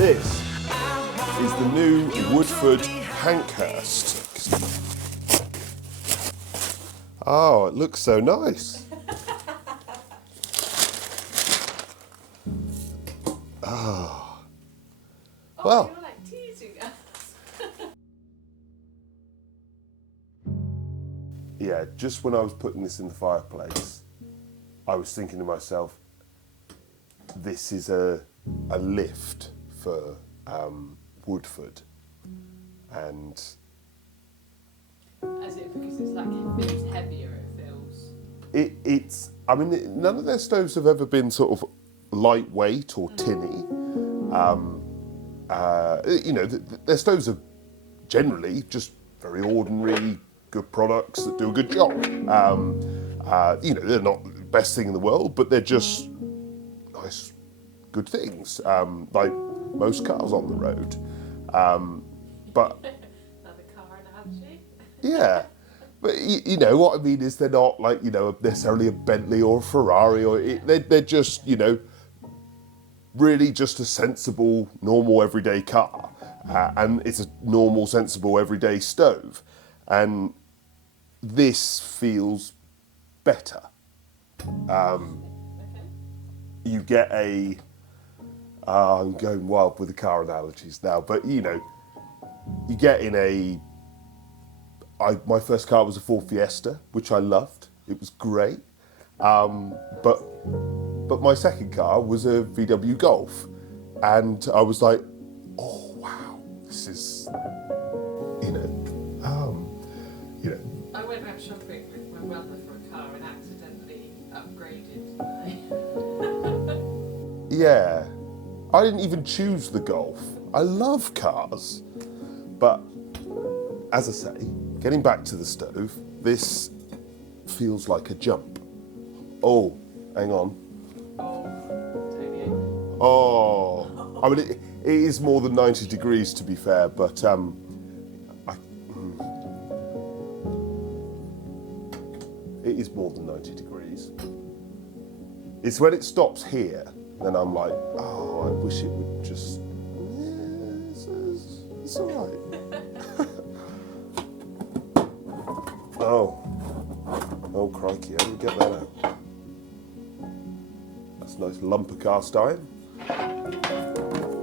This is the new Woodford Pankhurst. Oh, it looks so nice. Oh. Well. You're like teasing us. Yeah, just when I was putting this in the fireplace, I was thinking to myself, this is a lift for Woodford. And As it because it's like it feels heavier, it feels. it's, I mean, none of their stoves have ever been sort of lightweight or tinny. You know, their stoves are generally just very ordinary, good products that do a good job. You know, they're not the best thing in the world, but they're just nice, good things, like most cars on the road. But Another car analogy. yeah, but you know what I mean is they're not like, you know, necessarily a Bentley or a Ferrari, or they're just, you know, really just a sensible, normal, everyday car. And it's a normal, sensible, everyday stove. And this feels better. You get a... I'm going wild with the car analogies now, but, you know, you get in a... my first car was a Ford Fiesta, which I loved. It was great. But my second car was a VW Golf. And I was like, oh, wow, this is, you know. I went out shopping with my brother for a car and accidentally upgraded. Yeah. I didn't even choose the Golf. I love cars. But, as I say, getting back to the stove, this feels like a jump. Oh, hang on. Oh, I mean, it is more than 90 degrees to be fair, but it is more than 90 degrees. It's when it stops here, then I'm like, oh, I wish it would just, yeah, it's all right. Oh crikey, how do we get that out? That's a nice lump of cast iron.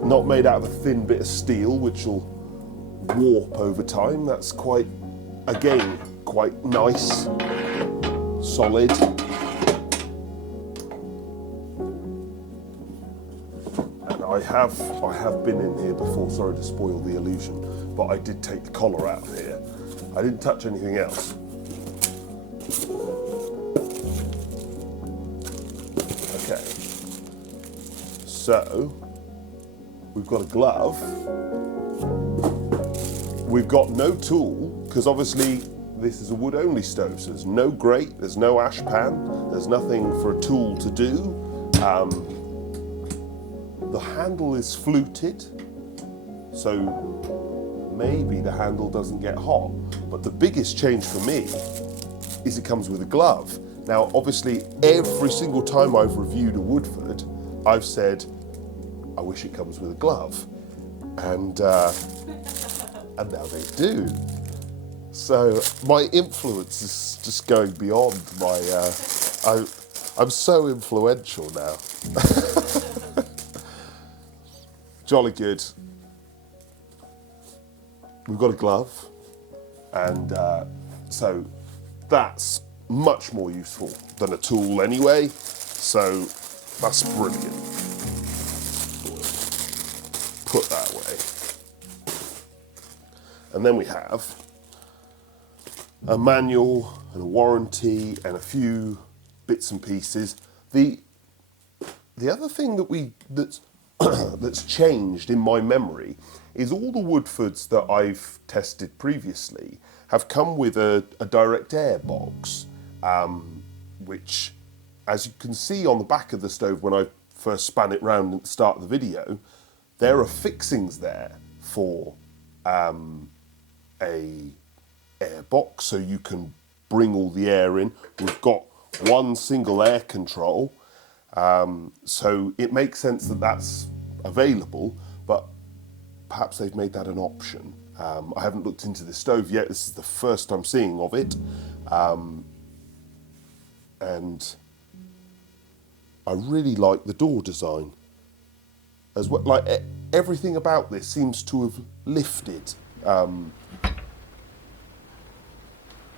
Not made out of a thin bit of steel, which will warp over time. That's quite, again, quite nice, solid. And I have been in here before, sorry to spoil the illusion, but I did take the collar out of here. I didn't touch anything else. Okay. So, we've got a glove. We've got no tool, because obviously this is a wood-only stove, so there's no grate, there's no ash pan, there's nothing for a tool to do. The handle is fluted, so maybe the handle doesn't get hot. But the biggest change for me is it comes with a glove. Now, obviously, every single time I've reviewed a Woodford, I've said, I wish it comes with a glove. And now they do. So my influence is just going beyond my... I'm so influential now. Jolly good. We've got a glove. And so that's much more useful than a tool anyway. So that's brilliant. Put that away. And then we have a manual and a warranty and a few bits and pieces. The other thing that's changed in my memory is all the Woodfords that I've tested previously have come with a direct air box, which, as you can see on the back of the stove when I first span it round at the start of the video, there are fixings there for a air box, so you can bring all the air in. We've got one single air control, so it makes sense that that's available, but perhaps they've made that an option. I haven't looked into this stove yet. This is the first I'm seeing of it. And I really like the door design as well. Like everything about this seems to have lifted.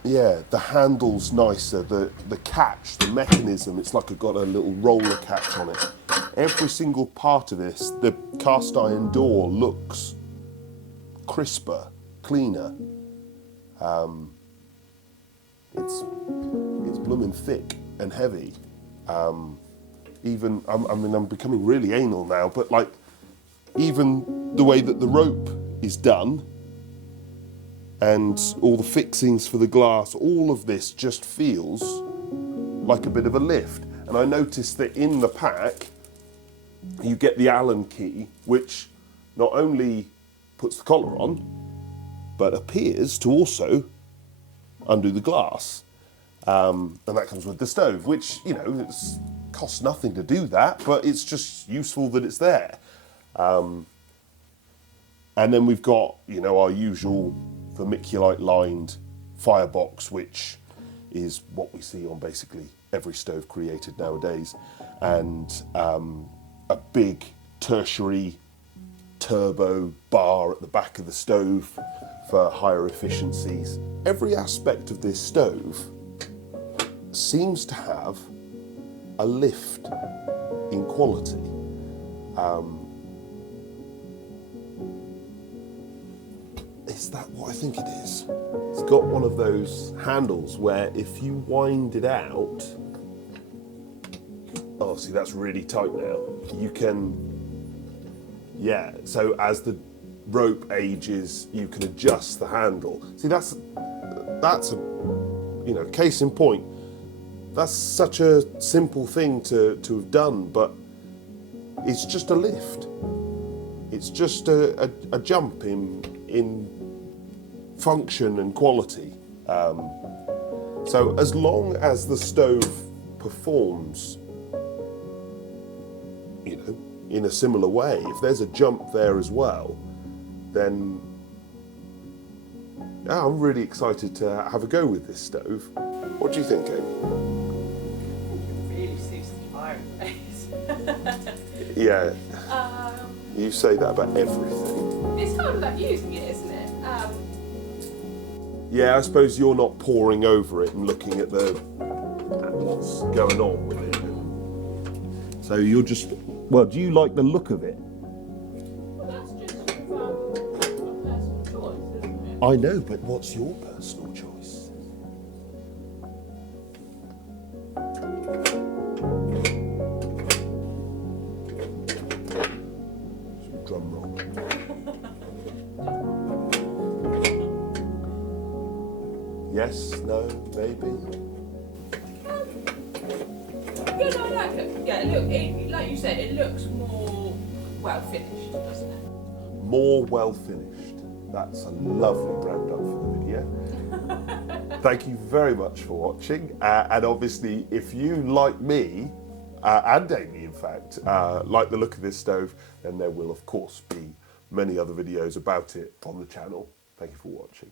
Yeah, the handle's nicer, the catch, the mechanism, it's like got a little roller catch on it. Every single part of this, the cast iron door looks crisper, cleaner. It's blooming thick and heavy. Even, I'm becoming really anal now, but like, even the way that the rope is done, and all the fixings for the glass, all of this just feels like a bit of a lift. And I noticed that in the pack, you get the Allen key, which not only puts the collar on, but appears to also undo the glass. And that comes with the stove, which, you know, it costs nothing to do that, but it's just useful that it's there. And then we've got, you know, our usual vermiculite lined firebox, which is what we see on basically every stove created nowadays, and a big tertiary turbo bar at the back of the stove for higher efficiencies. Every aspect of this stove seems to have a lift in quality. Is that what I think it is? It's got one of those handles where if you wind it out, oh, see, that's really tight now. You can, yeah, so as the rope ages, you can adjust the handle. See, that's a, you know, case in point. That's such a simple thing to have done, but it's just a lift. It's just a jump in function and quality. So as long as the stove performs, you know, in a similar way, if there's a jump there as well, then yeah, I'm really excited to have a go with this stove. What do you think, Amy? It really suits the fireplace. Yeah, you say that about everything. It's kind of like using it, isn't it? Yeah, I suppose you're not poring over it and looking at what's going on with it. So you're just, well, do you like the look of it? Well, that's just a personal choice, isn't it? I know, but what's your personal choice? Drum roll. Yes, no, maybe. Yeah, no, I like it. Yeah, look, like you said, it looks more well finished, doesn't it? More well finished. That's a lovely roundup for the video. Thank you very much for watching. And obviously, if you, like me, and Amy in fact, like the look of this stove, then there will of course be many other videos about it on the channel. Thank you for watching.